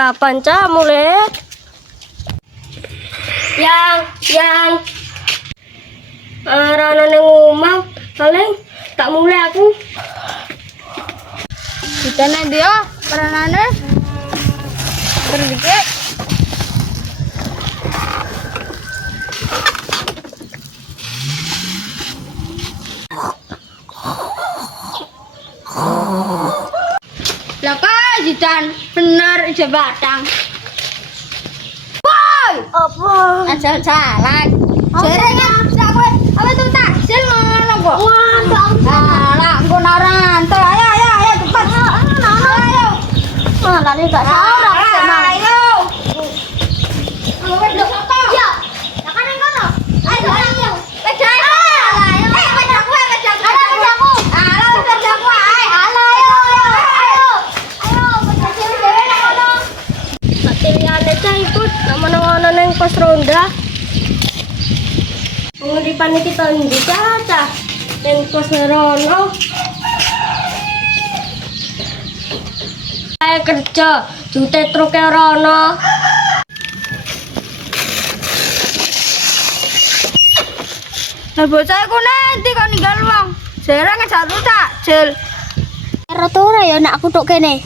kapan cah mulai? Yang rana nang omah paling tak mulai aku. Ditanya dia peranane berdikit. Laka jidan bener ije batang. Woi, Apa? asal salah. Jerenge kowe apa tuh taksil ngono kok. Salah engko naranto. Ayo cepat. Ayo. Malah ini gak salah aku emang. Ayo. Kowe ndok apa? Ya. Ya kan ngono. Ayo. Pedae. Ayo. Pedaku. Ayo pedaku. Ayo pedaku. Ayo. Ayo pedaku dhewe nang ngono. Liyane cah ikut nama-nama neng pos ronda. Penguripan iki to ndi cah? Neng pos rono. Ayo kerja, jute truke rono. Lah bocah iku nanti kok ninggal wong. Jarang ngejak takjil. Karo ora ya nek aku tok kene.